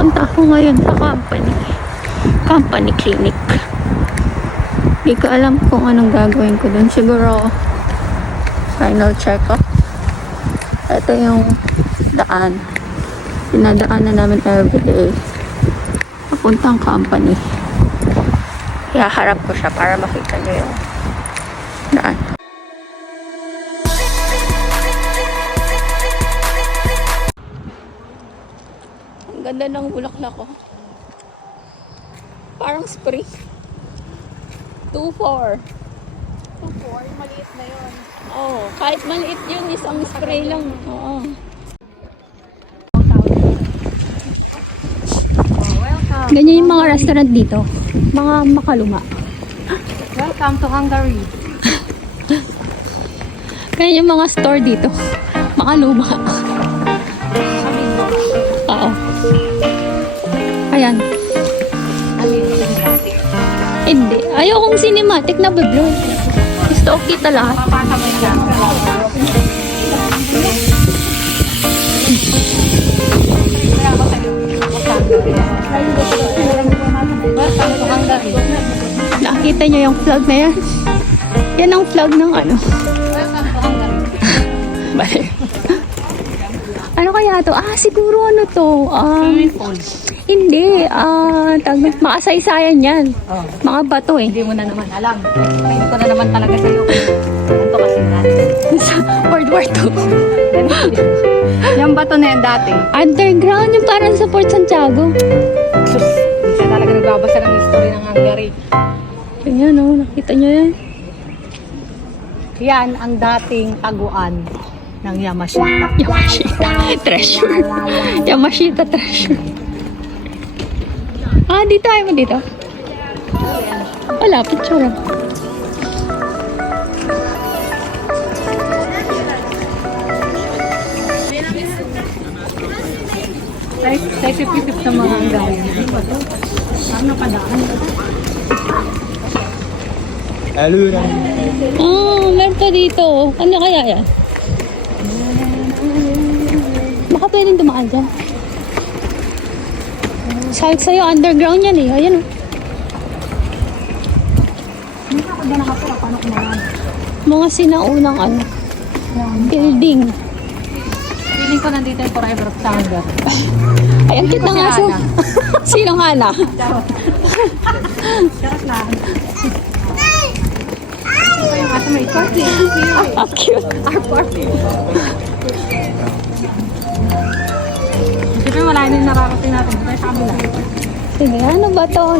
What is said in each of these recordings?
Pupunta ako ngayon sa company clinic. Hindi ko alam kung anong gagawin ko dun. Siguro final check-up. Ito yung daan. Dinadaan na namin everyday. Papuntang company. Kaya harap ko siya para makita nyo yung daan. Ang ganda ng bulaklak ko. Parang spring. 2-4. 2-4, maliit na yun. Oh, kahit maliit yun, isang spray lang. Oo. Welcome. Ganyan yung mga restaurant dito. Mga makaluma. Welcome to Hungary. Ganyan yung mga store dito. Makaluma. Oo. Ayan. Hindi. Ayokong cinematic na blur. Gusto ko kita lahat. Papakamay lang. Welcome to Hungary. Nakita nyo yung flag na yan? Yan ang flag ng ano. Welcome to Hungary. Bale. Ano kaya to? Siguro ano to? Swimming pool. Hindi. Makasaysayan yan. Oh. Mga bato eh. Hindi mo na naman alam. Ngayon ko na naman talaga sa'yo. Ito kasi natin. Sa World War II. Yung bato na yan dati. Underground yung parang sa Port Santiago. Sus, hindi siya talaga nagbabasa ng history ng Hungary. Ganyan o, nakita nyo yan? Yan ang dating taguan ng Yamashita. Yamashita treasure. Yamashita treasure. Dito ay mo dito. Wala, picture lang. Tayo sip-sip sa mga Hungary. Saan na padaan? Meron pa dito. Ano kaya yan? Baka pwedeng dumaan dyan. Sabi sa'yo, underground yan eh. Ayan o. Hindi ako ba nakapira? Paano kumahan? Mga sinaunang ano. Building. Feeling ko nandito yung forever of Hungary. Ay, ang cute ng si aso. Ana. Sinong Ana? Charot lang. Ito yung aso may party. Ang cute. Our party. Siyempre wala na yung nakarating natin. Ito yung sa kabila. Sige, ano ba to?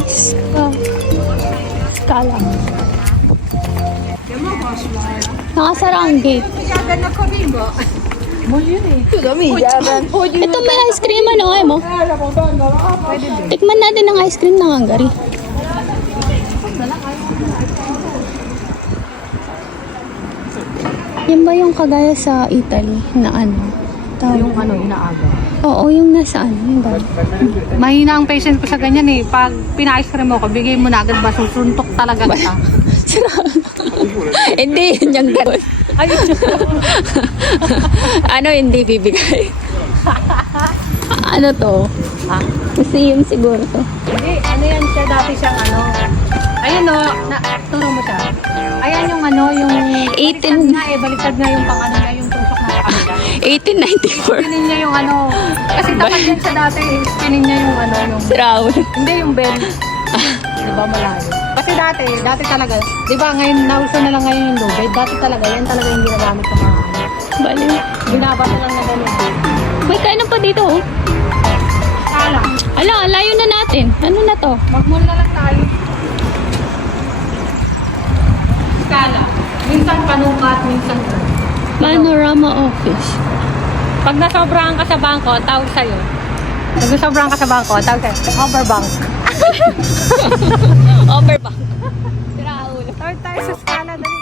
Scala. Nakasara ang gate. Mall yun eh. Ito may ice cream, ano nga mo? Pwede din. Tikman natin ang ice cream ng Hungary. Yan ba yung kagaya sa Italy na ano? Yung ano, inaaga. Oo, yung nasa ano, yung ba? Mahina ang patience ko sa ganyan eh. Pag pina-ice cream mo ko, bigay mo na agad ba? Susuntok talaga kita. Hindi, yun yung gano'n. Ayun. Ano hindi bibigay? Ano to? Museum siguro to. Hindi, ano yan siya, dati siyang ano. Ayun o, turo mo siya. Ayan yung ano, yung 18 baliktad nga yung pang ano niya, yung tusok na kabila. 1894. Spinin niya yung ano, kasi dapat yan siya dati, spinin niya yung ano, yung, Si Raul. hindi yung bell. Diba malayo? Kasi dati talaga, diba ngayon, nauso na lang ngayon yung lubid, dati talaga, yan talaga yung ginagamit ng mga ano. Bali. Binabasa lang na ganun. May kainan pa dito oh. Sala, Ala, layo na natin. Ano na to? mag-mall na lang tayo. Skala. Minsan panukat, minsan Panorama Office. pag nasobrahan ka sa bangko, tawag sa'yo. Pag nasobrahan ka sa bangko, tawag sa'yo. Overbank. Overbank. Si Raul. Tawag tayo sa skala, dali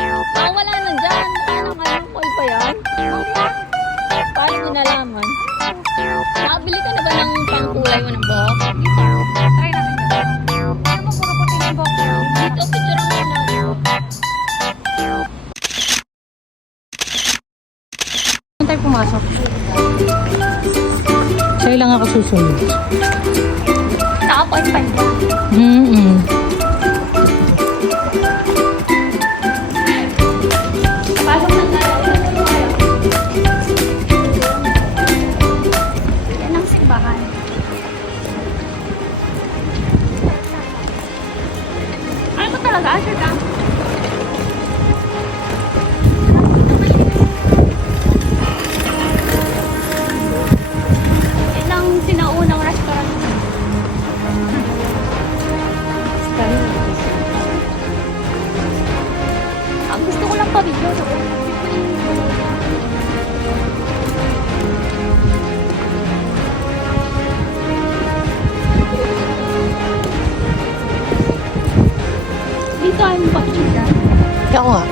yun. Wala na dyan. Ano call pa yan? Paano mo nalaman? Nakabili ka na ba ng pangkulay mo ng buhok? Try natin yun. Ano mo, puro puti ng buhok mo? Dito, picture mo na. Saan tayo pumasok? Sa'yo lang ako susunod. Naka-point pa niya. Mm-mm. Pasok na tayo. Yan ang simbahan. Ano ba talaga? Asher ka? Yan ang sinaunang restaurant. Ang gusto ko lang pa-video. Dito ay pa-video. Kaya ako nga.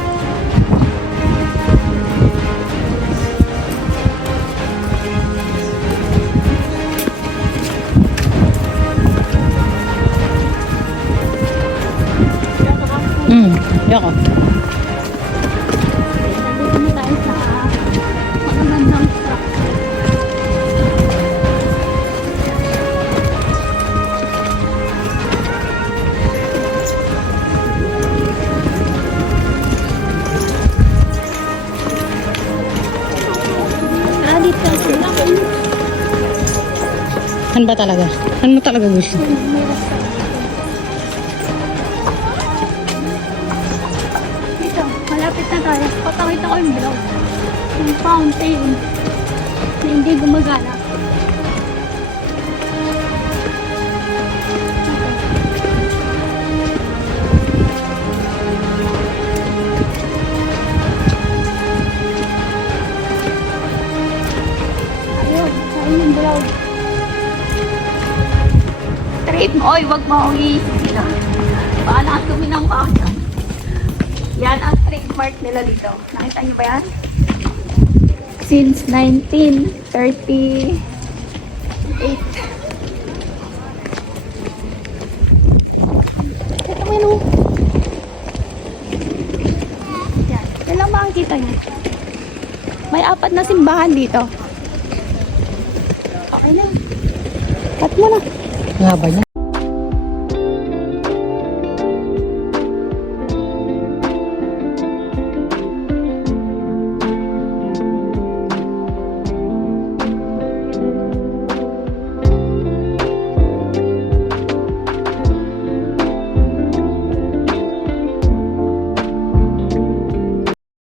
Kaya ako. Nandito na tayo sa magagandang truck. Dito sila. Ano ba talaga? Ano mo talaga gusto? Dito, malapit na tayo. Papakita ko yung vlog. Yung fountain na hindi gumagana. Ayun, ayun yung vlog. Trip mo, oy, wag mo akong iisip na. Baka nakatumi ng baka. Yan ang trademark nila dito. Nakita niyo ba yan? Since 1938. Ito mo yun. Yan. Yan lang ba ang kita niyo? May 4 na simbahan dito. Okay na. Cut mo na. Nga ba niya?